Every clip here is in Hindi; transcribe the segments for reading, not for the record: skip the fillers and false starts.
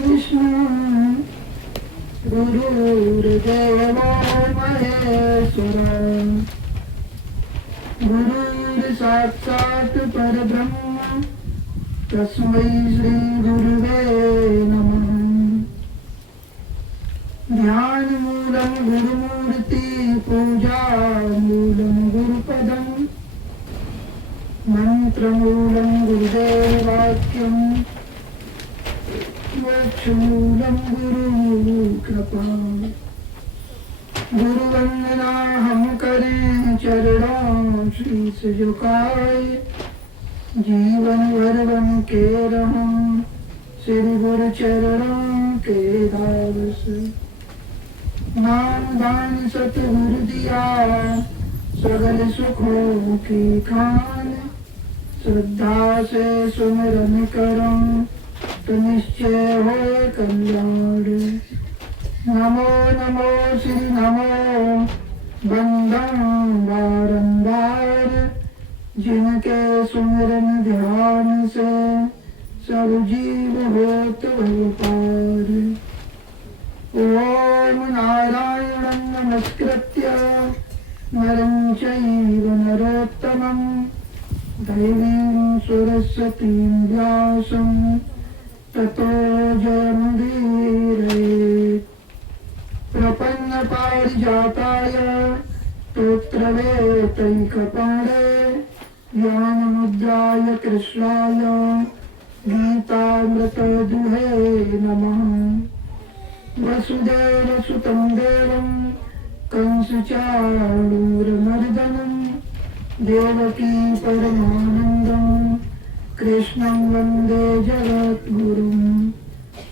विष्णु गुरुर्देवो महेश्वरः गुरुर्साक्षात् परब्रह्म तस्मै श्री गुरुवे नमः। ध्यान मूलम गुरुमूर्ति पूजा मूलम गुरुपदम मंत्र मूलम गुरुदेव वाक्यम मोक्ष मूलम गुरु कृपा। गुरु वंदना हम करें चरणों शीश झुकाए, जीवन भर बन के रहूं श्री गुरु चरणों के दास। नाम दान सतगुरु दिया सगल सुखों की खान, श्रद्धा से सुमिरन करूं तो निश्चय हो कल्याण। नमो नमो श्री नमो बंदं बारंबार, जिनके सुमिरन ध्यान से सब जीव होत भवपार। ओम नारायणं नमस्कृत्य नरं चैव नरोत्तमं, देवीं सरस्वतीं व्यासं ततो जयमुदीरये। प्रपन्न पारिजाताय स्तोत्रवेतैकपाणे, ज्ञानमुद्राय कृष्णाय गीतामृतदुहे नमः। वसुदेवसुतं देवं कंसचाणूरमर्दनं, देवकी परमानन्दं कृष्णं वन्दे जगद्गुरुं।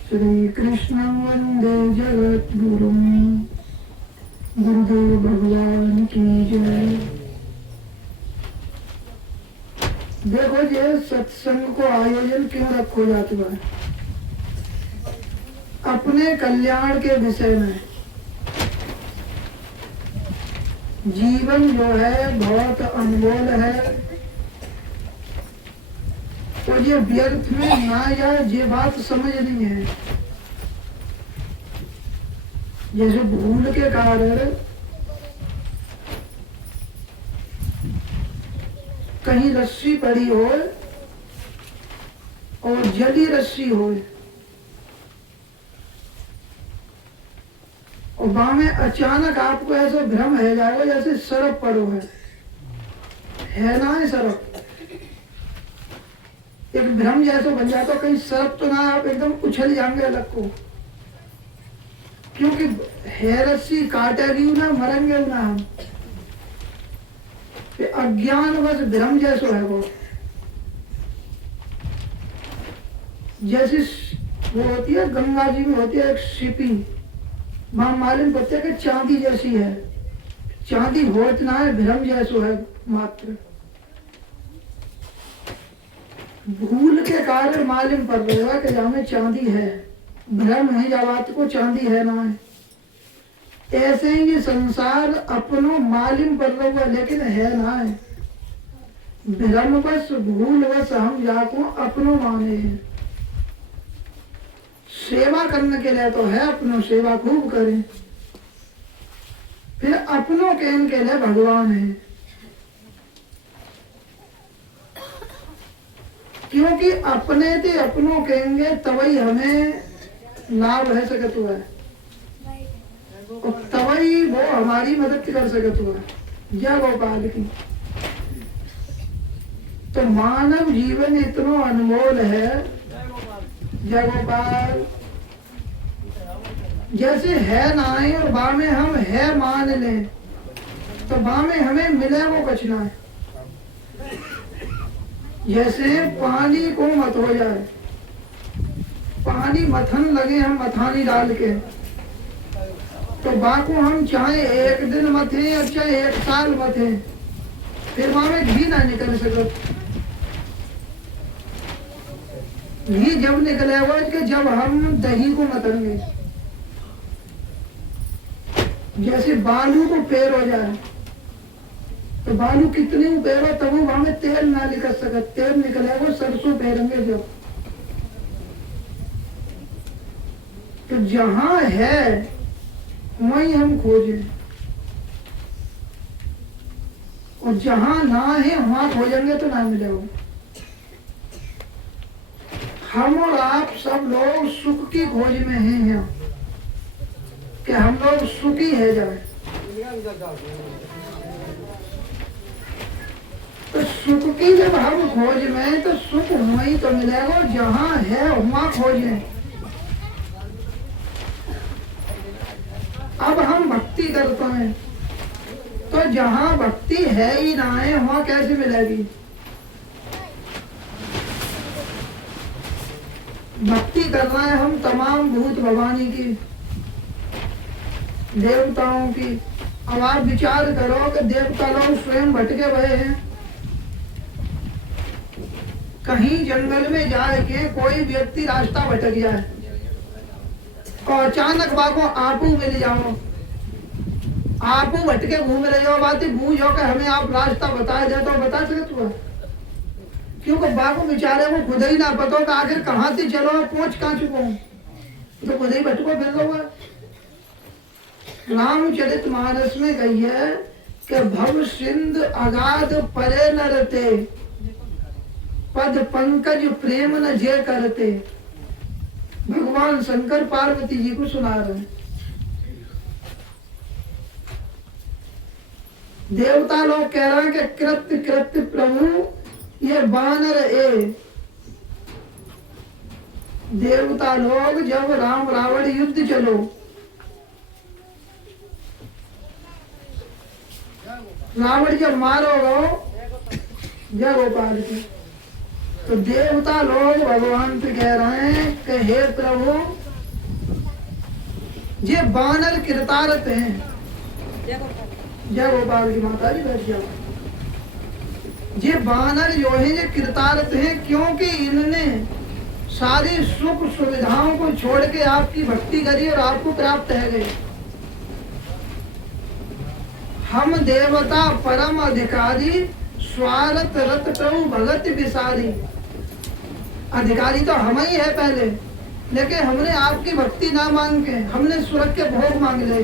श्रीकृष्णं वन्दे जगद्गुरुं। गुरुदेव भगवान की जय। देखो ये सत्संग को आयोजन क्यों रखो जाता है? अपने कल्याण के विषय में। जीवन जो है बहुत अनमोल है, तो ये व्यर्थ में ना जाए ये बात समझनी है। जैसे भूल के कारण कहीं रस्सी पड़ी हो और जली रस्सी हो और वहां में अचानक आपको ऐसा भ्रम है जाएगा जैसे सरफ पड़ो है ना, है सरफ। एक भ्रम जैसा बन जाता, कहीं सरफ तो ना, आप एकदम उछल जाएंगे अलग को, क्योंकि है रस्सी काटेगी ना, मरेंगे ना हम। अज्ञान बस भ्रम जैसो है वो। जैसी वो होती है गंगा जी में होती है एक शिपी, वहां मालूम पड़ता है कि चांदी जैसी है, चांदी होत ना है, भ्रम जैसो है मात्र। भूल के कारण मालूम पड़ रहा है कि जहाँ में चांदी है, भ्रम है जवात को चांदी है ना है। ऐसे ही ये संसार अपनो मालूम पड़ रहा है लेकिन है ना है। भ्रम बस भूल बस हम जाको अपनो माने हैं। सेवा करने के लिए तो है, अपनो सेवा खूब करें, फिर अपनों कहने के लिए भगवान है। क्योंकि अपने ते अपनों कहेंगे तभी हमें लाभ है सकत हुआ है, और तभी वो हमारी मदद कर सकत हुआ है। जय गोपाल की। तो मानव जीवन इतना अनमोल है, जय गोपाल। जैसे है ना है और बा में हम है मान लें, तो बा में हमें मिले वो कुछ ना है। जैसे पानी को मत हो जाए, पानी मथन लगे हम मथानी डाल के, तो बाको हम चाहे एक दिन मथे या चाहे एक साल मथे, फिर वहां में घी ना निकल सकत। घी जब निकलेगा कि जब हम दही को मतंगे। जैसे बालू को पेर हो जाए, तो बालू कितने पेरो तब वहां में तेल ना निकल सकत। तेल निकलेगा सरसों पेरेंगे जब, तो जहां है वहीं हम खोजें, और जहां ना है वहां खोजेंगे तो ना मिलेगा। हम और आप सब लोग सुख की खोज में हैं यहाँ, कि हम लोग सुखी है जाए। तो सुख की जब हम खोज में, तो सुख वहीं तो मिलेगा जहां है वहां खोजें। अब हम भक्ति करते हैं, तो जहां भक्ति है ही ना है वहां कैसे मिलेगी? भक्ति करना है हम तमाम भूत भवानी की, देवताओं की। अब आप विचार करो कि देवता लोग स्वयं भटके हुए हैं। कहीं जंगल में जाके कोई व्यक्ति रास्ता भटक जाए और अचानक बाको आपू मिल जाओ, आपू भटके घूम रहे हो, बात बूझो कि हमें आप रास्ता बताया जाए तो बता सकते हो? क्योंकि बाको बेचारे को खुद ही ना पता कि आखिर कहाँ से चलो, पहुंच कहाँ चुको हूँ, तो खुद ही भटको फिर लो। रामचरित मानस में कही है कि भव सिंध अगाध परे न रते, पद पंकज प्रेम न जे करते। भगवान शंकर पार्वती जी को सुना रहे हैं। देवता लोग कह रहे हैं कि कृत्य कृत्य प्रभु ये बानर ए। देवता लोग जब राम रावण युद्ध चलो, रावण जब मारो गो जय गोपाल की, तो देवता लोग भगवान से कह रहे हैं कि हे प्रभु ये बानर कृतार्थ हैं। जय गोपाल की माता जी बैठ जाओ। ये बानर जो है ये कृतार्थ हैं, क्योंकि इनने सारी सुख सुविधाओं को छोड़ के आपकी भक्ति करी और आपको प्राप्त है गए। हम देवता परम अधिकारी, स्वार्थ रत प्रभु भगत विसारी। अधिकारी तो हम ही है पहले, लेकिन हमने आपकी भक्ति ना मांग के हमने स्वर्ग के भोग मांग ले,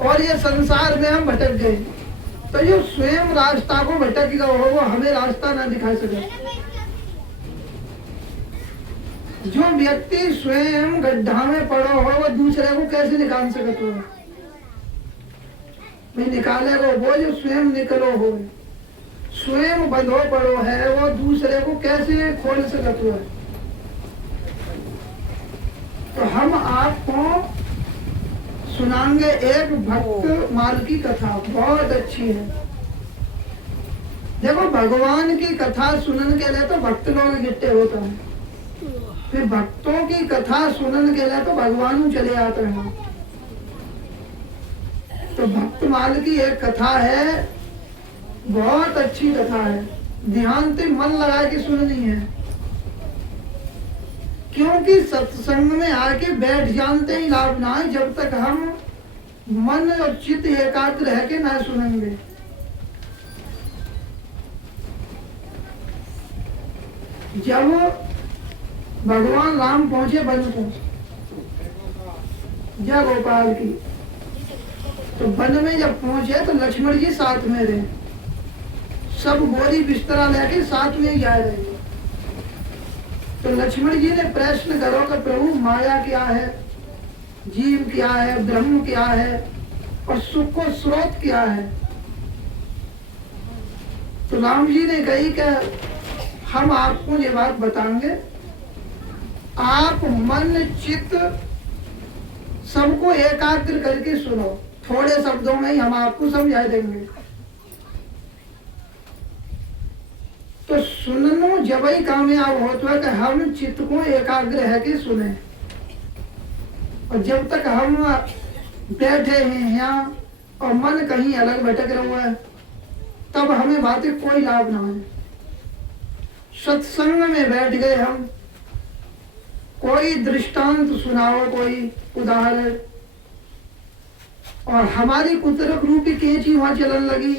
और ये संसार में हम भटक गए। तो जो स्वयं रास्ता को भटक गया हो वो हमें रास्ता ना दिखा सके। जो व्यक्ति स्वयं गड्ढा में पड़ा हो वो दूसरे को कैसे निकाल सकते हो? भाई निकालेगा वो जो स्वयं निकलो हो। स्वयं बंधो पड़ो है वो दूसरे को कैसे खोल सकते हो? तो हम आपको सुनाएंगे एक भक्त माल की कथा, बहुत अच्छी है। देखो भगवान की कथा सुनने के लिए तो भक्त लोग इकट्ठे होते हैं, फिर भक्तों की कथा सुनने के लिए तो भगवान चले आते हैं। तो भक्त माल की एक कथा है, बहुत अच्छी कथा है, ध्यान से मन लगा के सुननी है। क्योंकि सत्संग में आके बैठ जानते ही लाभ ना है जब तक हम मन और चित्त एकाग्र रह के ना सुनेंगे। जब भगवान राम पहुंचे वन को, जय गोपाल की, तो वन में जब पहुंचे तो लक्ष्मण जी साथ में रहे, सब बोरी बिस्तरा लेके साथ में जा रहे। तो लक्ष्मण जी ने प्रश्न करो कि प्रभु माया क्या है, जीव क्या है, ब्रह्म क्या है और सुख को स्रोत क्या है? तो राम जी ने कही कि हम आपको ये बात बताएंगे, आप मन चित्त सबको एकाग्र करके सुनो, थोड़े शब्दों में ही हम आपको समझा देंगे। तो सुननो जब ही कामयाब होता है कि हम चित्त को एकाग्र है कि सुने। और जब तक हम बैठे हैं यहाँ और मन कहीं अलग भटक रहा है तब हमें बातें कोई लाभ ना है। सत्संग में बैठ गए हम, कोई दृष्टांत सुनाओ, कोई उदाहरण, और हमारी कुतरक रूपी कैंची वहां चलन लगी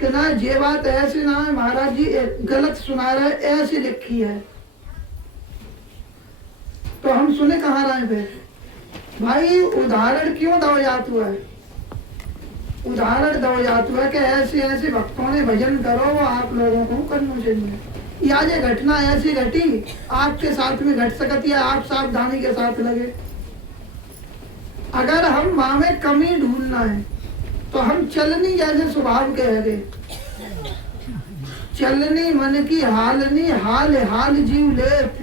कि ना ये बात ऐसी ना है, महाराज जी गलत सुना रहे, ऐसी लिखी है। तो हम सुने कहाँ रहे फिर? भाई उदाहरण क्यों दो जात हुआ है? उदाहरण दो जात हुआ कि ऐसे ऐसे भक्तों ने भजन करो, वो आप लोगों को करना चाहिए। या ये घटना ऐसी घटी, आपके साथ में घट सकती है, आप सावधानी के साथ लगे। अगर हम माँ में कमी ढूंढना है तो हम चलनी जैसे स्वभाव के है, चलनी मन की हालनी, हाल हाल जीव लेत,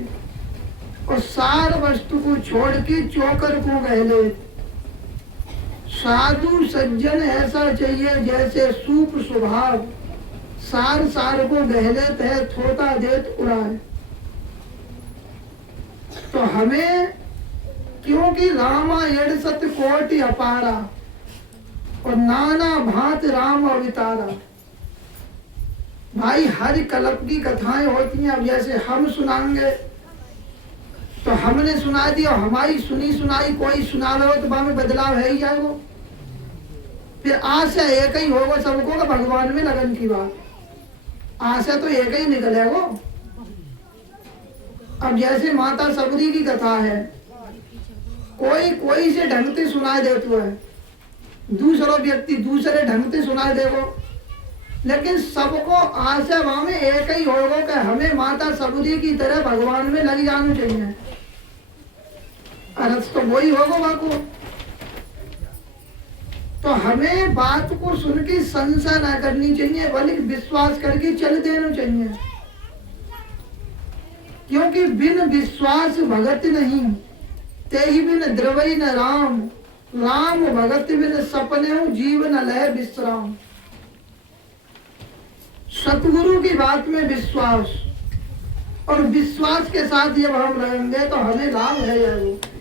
और सार वस्तु को छोड़ के चौकर को गहले। साधु सज्जन ऐसा चाहिए जैसे सूप स्वभाव, सार सार को गहलेत है, थोता देत उड़ाए। तो हमें, क्योंकि रामायण सत कोटि अपारा और नाना भांत राम अवतारा। भाई हर कल्प की कथाएं होती हैं। अब जैसे हम सुनाएंगे तो हमने सुना दी और हमारी सुनी सुनाई कोई सुना रहे हो तो में बदलाव है ही जाएगा। फिर आशा एक ही होगा सबको कि भगवान में लगन की बात, आशा तो एक ही निकलेगा। अब जैसे माता सबरी की कथा है, कोई कोई से ढंग से सुनाई देते है, दूसरा व्यक्ति दूसरे ढंग से सुनाई देगो, लेकिन सबको आशा वहां में एक ही होगा कि हमें माता सबरी की तरह भगवान में लग जाना चाहिए। अर्थ तो वही होगा वहां को। तो हमें बात को सुन के संशय ना करनी चाहिए, बल्कि विश्वास करके चल देना चाहिए। क्योंकि बिन विश्वास भगत नहीं, ते ही बिन द्रवई न राम, राम भगत बिन सपने जीवन लय विश्राम। सतगुरु की बात में विश्वास, और विश्वास के साथ जब हम रहेंगे तो हमें लाभ है यार।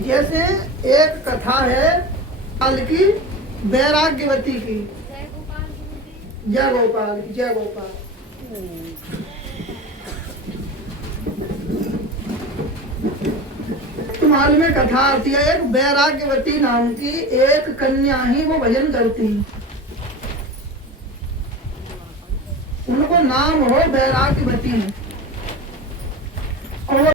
जैसे एक कथा है काल की वैराग्यवती की। जय गोपाल, जय गोपाल। माल में कथा आती है, एक वैराग्यवती नाम की एक कन्या ही वो भजन करती, उनको नाम हो वैराग्यवती। और